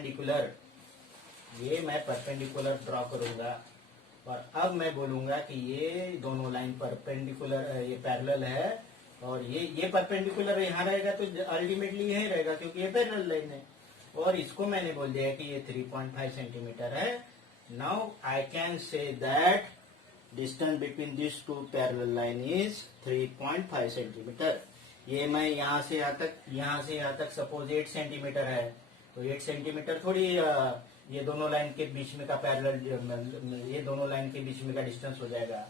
Perpendicular, ये मैं perpendicular draw करूंगा और अब मैं बोलूंगा कि ये दोनों लाइन परपेंडिकुलर, ये पैरेलल है और ये परपेंडिकुलर यहाँ रहेगा तो अल्टीमेटली यही रहेगा क्योंकि ये पैरेलल लाइन है। और इसको मैंने बोल दिया कि ये 3.5 सेंटीमीटर है। Now I can say that distance between this two parallel line is 3.5 centimetre. ये मैं यहाँ से यहाँ तक सपोज 8 सेंटीमीटर है तो 8 सेंटीमीटर थोड़ी ये दोनों लाइन के बीच में का पैरेलल, ये दोनों लाइन के बीच में का डिस्टेंस हो जाएगा।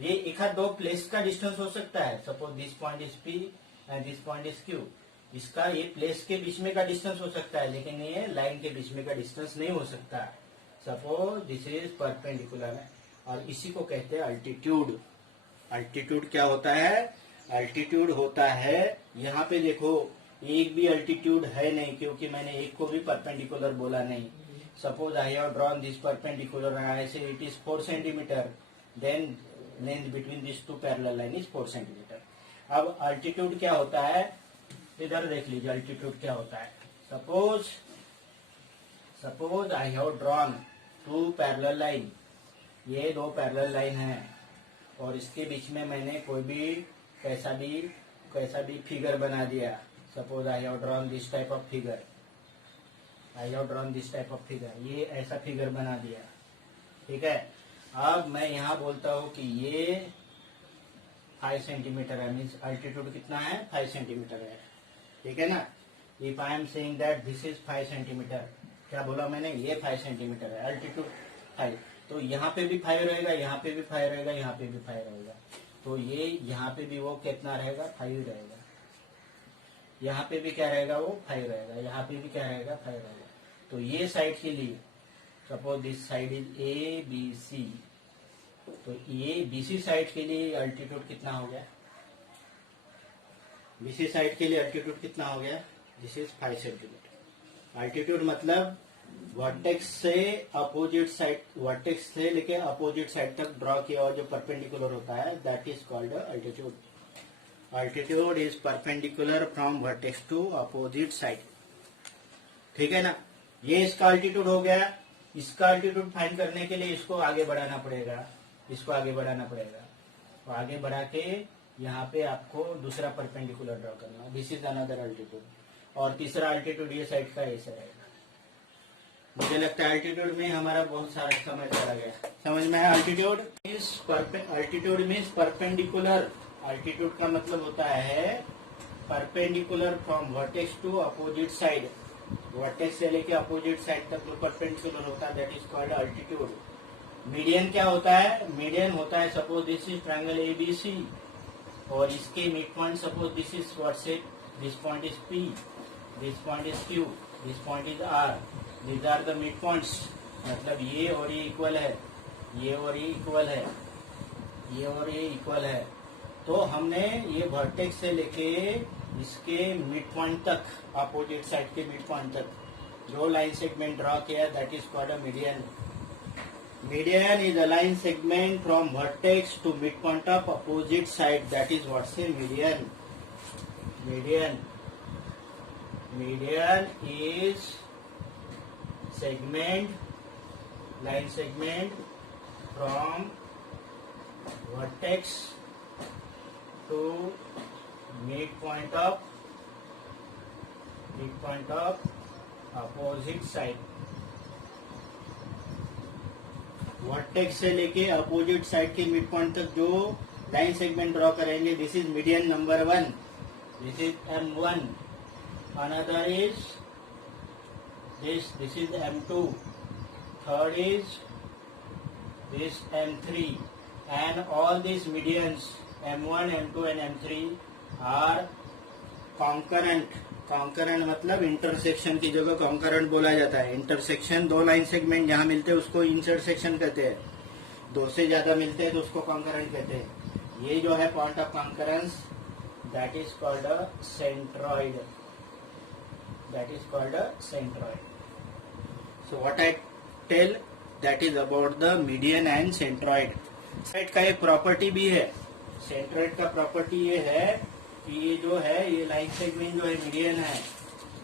ये एक आध दो प्लेस का डिस्टेंस हो सकता है, suppose this point is P and this point is Q, इसका ये प्लेस के बीच में का डिस्टेंस हो सकता है लेकिन ये लाइन के बीच में का डिस्टेंस नहीं हो सकता। सपोज दिस इज परपेंडिकुलर और इसी को कहते हैं अल्टीट्यूड। अल्टीट्यूड क्या होता है? अल्टीट्यूड होता है, यहाँ पे देखो एक भी अल्टीट्यूड है नहीं क्योंकि मैंने एक को भी परपेंडिकुलर बोला नहीं। Suppose I have drawn this perpendicular, I say it is 4 centimetre, then length between this two parallel line is 4 centimetre. अब अल्टीट्यूड क्या होता है, इधर देख लीजिए अल्टीट्यूड क्या होता है। Suppose I have drawn 2 parallel line, ये 2 पैरेलल लाइन है और इसके बीच में मैंने कोई भी कैसा भी फिगर बना दिया। Suppose I have drawn this type of figure, ये ऐसा फिगर बना दिया, ठीक है। अब मैं यहाँ बोलता हूँ कि ये 5 सेंटीमीटर है, मीन्स अल्टीट्यूड कितना है? 5 सेंटीमीटर है, ठीक है ना। If I am saying that this is 5 centimetre, क्या बोला मैंने? ये 5 सेंटीमीटर है, अल्टीट्यूड 5, तो यहाँ पे भी 5 रहेगा, यहाँ पे भी 5 रहेगा, यहाँ पे भी 5 रहेगा, तो ये यहाँ पे भी वो कितना रहेगा? 5 रहेगा। यहाँ पे भी क्या रहेगा? वो 5 रहेगा। यहाँ पे भी क्या रहेगा? 5 रहेगा। तो ये साइड के लिए suppose this side is A B C, तो ये बीसी साइड के लिए अल्टीट्यूड कितना हो गया? बीसी साइड के लिए अल्टीट्यूड कितना हो गया? This is 5 centimetre. अल्टीट्यूड मतलब वर्टेक्स से अपोजिट साइड, वर्टेक्स से लेके अपोजिट साइड तक ड्रॉ किया और जो परपेंडिकुलर होता है that is called altitude. Altitude is perpendicular from vertex to opposite side, ठीक है ना। ये इसका अल्टीट्यूड हो गया। इसका अल्टीट्यूड फाइंड करने के लिए इसको आगे बढ़ाना पड़ेगा, तो आगे बढ़ा के यहाँ पे आपको दूसरा परपेंडिकुलर ड्रॉ करना, दिस इज अनदर अल्टीट्यूड। और तीसरा अल्टीट्यूड ये साइड का ऐसा रहेगा। मुझे लगता है अल्टीट्यूड में हमारा बहुत सारा समय चला गया, समझ में आया? Altitude means perpendicular. अल्टीट्यूड का मतलब होता है perpendicular from vertex to opposite side, vertex से लेके अपोजिट साइड तक जो परपेंडिकुलर होता है that is called altitude. Median क्या होता है? मीडियन होता है, suppose this is triangle ABC और इसके mid point suppose this is what say, this point is P, this point is Q, this point is R, these are the mid points, मतलब ये और ये इक्वल है, ये और ये इक्वल है, ये और ये इक्वल है। तो हमने ये वर्टेक्स से लेके इसके मिड पॉइंट तक, अपोजिट साइड के मिड पॉइंट तक जो लाइन सेगमेंट ड्रॉ किया that is called a median. Median is a line segment from vertex to mid point of opposite side, that is what say median. Median is line segment from vertex to midpoint of opposite side, vertex से लेके opposite side के mid point तक जो line segment draw करेंगे this is median number 1, this is M1, another is this is M2, third is this M3, and all these medians M1, M2 and M3 are concurrent। concurrent मतलब intersection की जगह concurrent बोला जाता है। Intersection, दो line segment जहाँ मिलते हैं उसको इंटरसेक्शन कहते हैं, दो से ज्यादा मिलते हैं तो उसको concurrent कहते हैं। ये जो है point of concurrence that is called a centroid, So what I tell that is about the median and centroid। Centroid का एक प्रॉपर्टी भी है। सेंट्रॉइड का प्रॉपर्टी ये है कि ये जो है ये लाइन सेगमेंट जो है मीडियन है,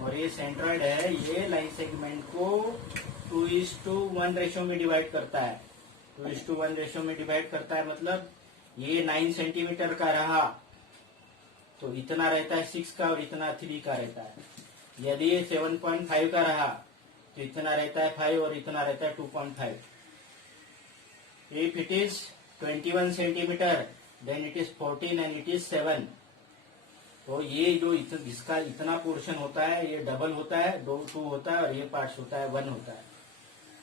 और ये सेंट्रॉइड है, ये लाइन सेगमेंट को 2:1 रेशो में डिवाइड करता है। 2:1 रेशो में डिवाइड करता है मतलब ये 9 सेंटीमीटर का रहा तो इतना रहता है 6 का और इतना 3 का रहता है। यदि ये 7.5 का रहा तो इतना रहता है 5 और इतना रहता है 2.5। If it is 21 centimetre then it is 14 and it is 7। तो ये जो इसका इतना पोर्शन होता है ये डबल होता है, 2 होता है और ये पार्ट्स होता है 1 होता है।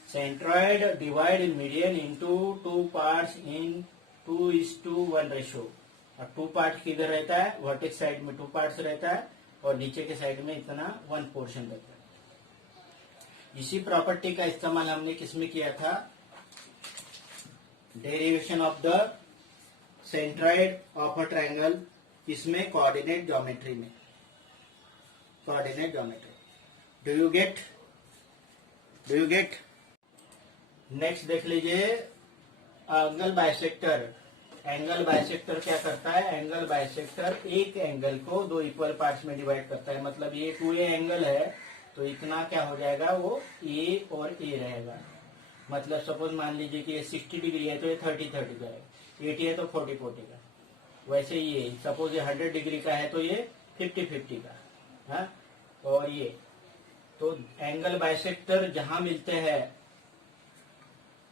Centroid divide median into 2 parts in 2:1 ratio. अब 2 पार्ट किधर रहता है, वर्टेक्स साइड में 2 पार्ट्स रहता है और नीचे के साइड में इतना 1 पोर्शन रहता है। इसी प्रॉपर्टी का इस्तेमाल हमने किसमें किया था, derivation of the centroid of a triangle, इसमें कोऑर्डिनेट ज्योमेट्री में, coordinate geometry. Do you get. Next देख लीजिए एंगल बाइसेक्टर। एंगल बाइसेक्टर क्या करता है, एंगल बाइसेक्टर एक एंगल को 2 इक्वल पार्ट्स में डिवाइड करता है। मतलब ये 2A एंगल है तो इतना क्या हो जाएगा, वो A और A रहेगा। मतलब सपोज मान लीजिए कि ये 60 डिग्री है तो ये 30 का है, 80 है तो 40 का। वैसे ये सपोज ये 100 डिग्री का है तो ये 50 का, हाँ। और ये तो एंगल बाइसेक्टर जहां मिलते हैं,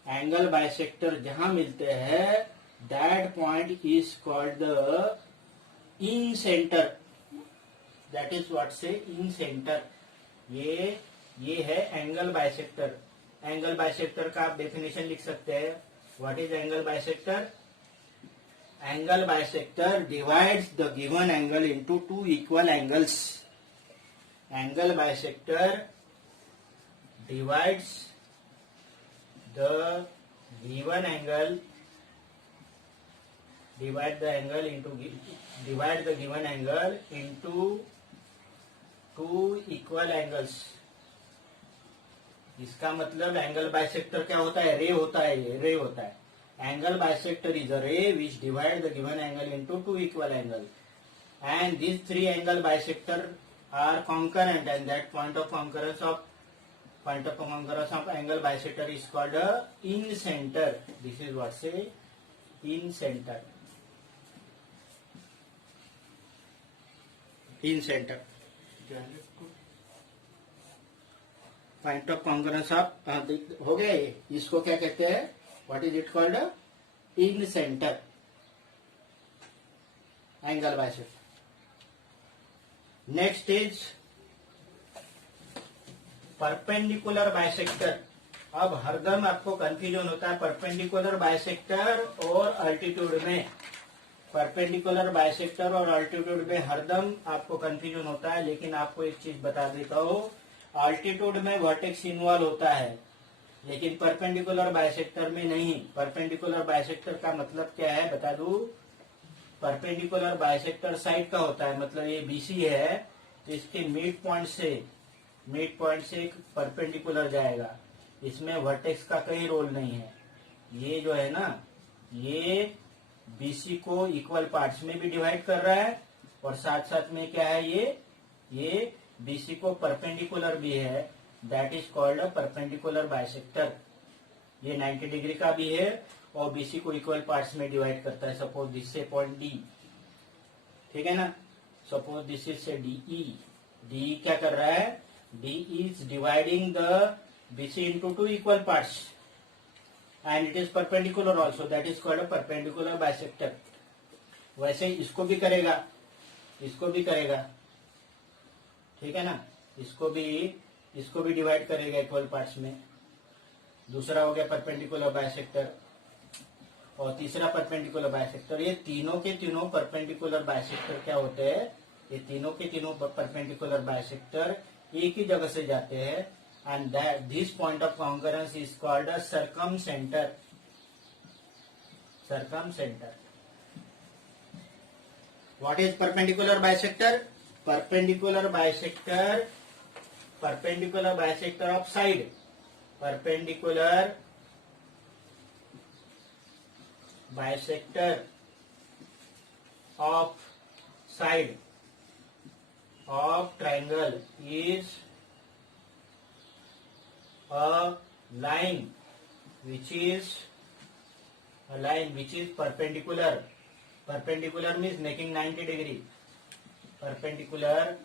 एंगल बाइसेक्टर जहां मिलते हैं that point is called the in center, that is what say in center। ये है एंगल बाइसेक्टर। एंगल बाइसेक्टर का आप डेफिनेशन लिख सकते हैं। What is angle bisector, angle bisector divides the given angle into 2 equal angles. Angle bisector divides the given angle, divide the given angle into 2 equal angles। इसका मतलब angle bisector क्या होता है, रे होता है, ये रे होता है। एंगल बाइसेक्टर इज अ रे विच divide the given angle into 2 equal angle and these 3 angle bisector are concurrent and that point of concurrence of angle bisector is called a in center। This is what say in center, in center। Point of congruence of, हो गया ये, इसको क्या कहते हैं, what is it called, in centre angle bisector. Next is perpendicular bisector. अब हरदम आपको कंफ्यूजन होता है परपेंडिकुलर बाइसेक्टर और अल्टीट्यूड में। परपेंडिकुलर बाइसेक्टर और अल्टीट्यूड में हरदम आपको कंफ्यूजन होता है, लेकिन आपको एक चीज बता देता हूं, अल्टीट्यूड में वर्टेक्स इन्वॉल्व होता है लेकिन परपेंडिकुलर बाइसेक्टर में नहीं। परपेंडिकुलर बाइसेक्टर का मतलब क्या है बता दूं, परपेंडिकुलर बाइसेक्टर साइड का होता है। मतलब ये बीसी है तो इसके मिड पॉइंट से एक परपेंडिकुलर जाएगा, इसमें वर्टेक्स का कोई रोल नहीं है। ये जो है ना, ये बीसी को इक्वल पार्ट्स में भी डिवाइड कर रहा है और साथ साथ में क्या है, ये बीसी को परपेंडिकुलर भी है, that is called a perpendicular bisector. ये 90 डिग्री का भी है और बीसी को इक्वल पार्ट्स में डिवाइड करता है। सपोज दिस से पॉइंट डी, ठीक है ना, सपोज दिस इज से डीई, डी क्या कर रहा है, D is dividing the BC into 2 equal parts and it is perpendicular also, that is called a perpendicular bisector। वैसे इसको भी करेगा, ठीक है ना, इसको भी डिवाइड करेगा इक्वल पार्ट्स में। दूसरा हो गया परपेंडिकुलर बाइसेक्टर और तीसरा परपेंडिकुलर बाइसेक्टर। ये तीनों के तीनों परपेंडिकुलर बाइसेक्टर क्या होते हैं, ये तीनों के तीनों परपेंडिकुलर बाइसेक्टर एक ही जगह से जाते हैं and that this point of concurrence is called a circumcenter। What is perpendicular bisector? Perpendicular bisector of side, perpendicular bisector of side of triangle is a line which is perpendicular. Perpendicular means making 90 degree. Perpendicular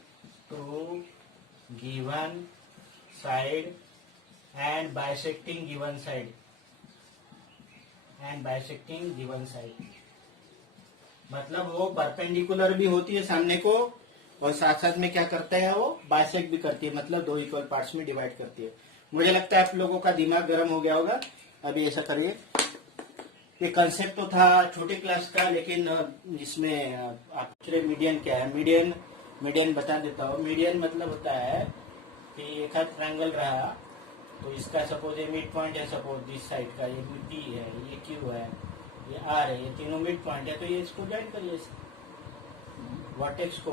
to given side and bisecting given side. मतलब वो perpendicular भी होती है सामने को, और साथ साथ में क्या करता है वो बाइसेक्ट भी करती है, मतलब दो इक्वल पार्ट्स में डिवाइड करती है। मुझे लगता है आप लोगों का दिमाग गर्म हो गया होगा। अभी ऐसा करिए, ये कंसेप्ट तो था छोटे क्लास का, लेकिन इसमें आप मीडियन क्या है, मीडियन बता देता हूँ। मीडियन मतलब होता है कि एक हाथ ट्रायंगल रहा, तो इसका सपोज ये मिड पॉइंट है, सपोज दिस साइड का ये डी है, ये क्यू है, ये आर है, ये तीनों मिड पॉइंट है, तो ये इसको ज्वाइन करिए, वर्टेक्स को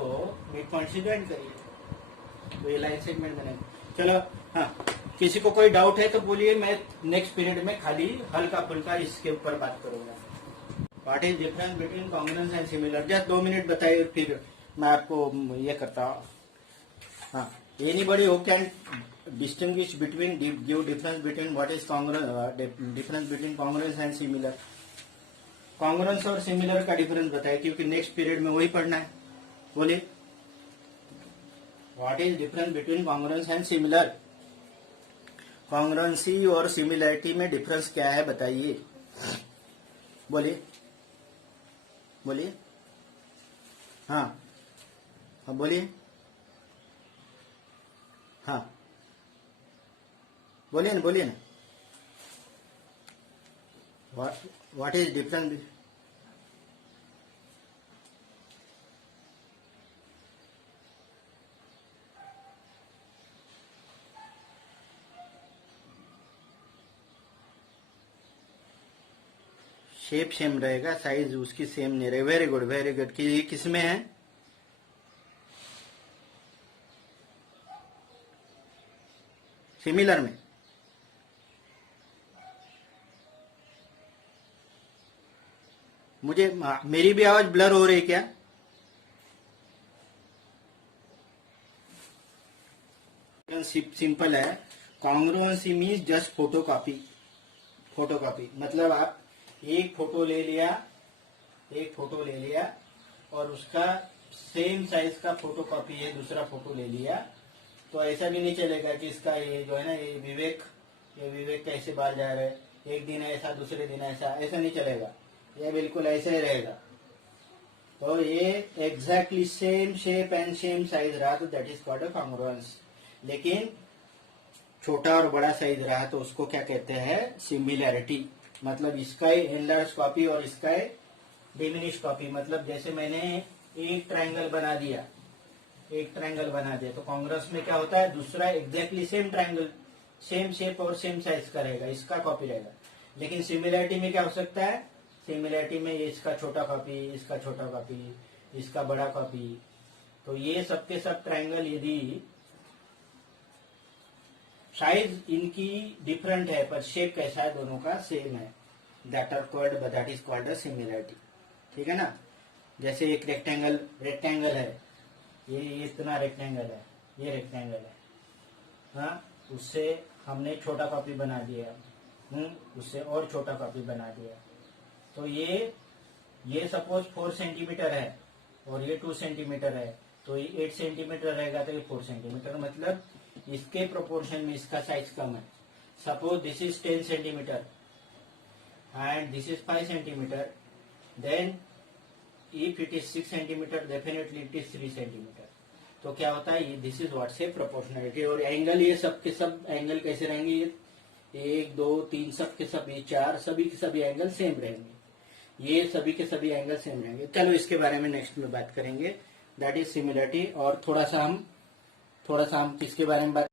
मिड पॉइंट से ज्वाइन करिए, तो ये लाइन सेगमेंट बनेगा। चलो हाँ, किसी को कोई डाउट है तो बोलिए, मैं नेक्स्ट पीरियड में खाली हल्का फुल्का इसके ऊपर बात करूंगा। What is difference between congruence and similar, just 2 minute बताइए, फिर मैं आपको ये करता हूँ। हाँ, anybody who can distinguish between give difference between what is difference between congruence and similar। congruence और similar का डिफरेंस बताए, क्योंकि नेक्स्ट पीरियड में वही पढ़ना है। बोलिए, what is difference between congruence and similar। congruency और similarity में डिफरेंस क्या है बताइए, बोलिए बोलिए। हाँ हाँ बोलिए, हाँ बोलिए ना। What is difference, shape same रहेगा, साइज उसकी सेम नहीं रहेगा। वेरी गुड कि ये किसमें है, सिमिलर में। मुझे मेरी भी आवाज ब्लर हो रही क्या? सिंपल है, कॉन्ग्रुएंसी मीन्स जस्ट फोटोकॉपी। मतलब आप एक फोटो ले लिया और उसका सेम साइज का फोटोकॉपी है, दूसरा फोटो ले लिया, तो ऐसा भी नहीं चलेगा कि इसका ये जो है ना, ये विवेक कैसे बाहर जा रहे हैं, एक दिन ऐसा दूसरे दिन ऐसा नहीं चलेगा, ये बिल्कुल ऐसा ही रहेगा। तो ये exactly same shape and same size रहा तो that is called a congruence. लेकिन छोटा और बड़ा साइज रहा तो उसको क्या कहते हैं, सिमिलैरिटी। मतलब इसका एनलार्ज कॉपी और इसका डिमिनिश कॉपी। मतलब जैसे मैंने एक ट्रायंगल बना दिया तो कॉन्ग्रुएंस में क्या होता है, दूसरा exactly same triangle, same shape और सेम साइज का रहेगा, इसका कॉपी रहेगा। लेकिन सिमिलैरिटी में क्या हो सकता है, सिमिलैरिटी में इसका छोटा कॉपी, इसका छोटा कॉपी, इसका बड़ा कॉपी। तो ये सबके सब ट्रायंगल यदि साइज इनकी डिफरेंट है पर शेप कैसा है, दोनों का सेम है, that is called a similarity. ठीक है ना। जैसे एक रेक्टेंगल है, ये इतना रेक्टेंगल है, ये रेक्टेंगल है, हाँ, उससे हमने छोटा कॉपी बना दिया, उससे और छोटा कॉपी बना दिया। तो ये सपोज 4 सेंटीमीटर है और ये 2 सेंटीमीटर है, तो ये 8 सेंटीमीटर रहेगा तो ये 4 सेंटीमीटर, मतलब इसके प्रोपोर्शन में इसका साइज कम है। Suppose this is 10 centimetre and this is 5 centimetre, then if it is 6 centimetre definitely it is 3 centimetre. तो क्या होता है, this is what say proportionality. और एंगल, ये सब के सब एंगल कैसे रहेंगे, ये 1 2 3 सब के सब, ये 4, सभी के सभी एंगल सेम रहेंगे, ये सभी के सभी एंगल सेम रहेंगे। चलो इसके बारे में नेक्स्ट में बात करेंगे, दैट इज सिमिलरिटी। और थोड़ा सा हम किसके बारे में बात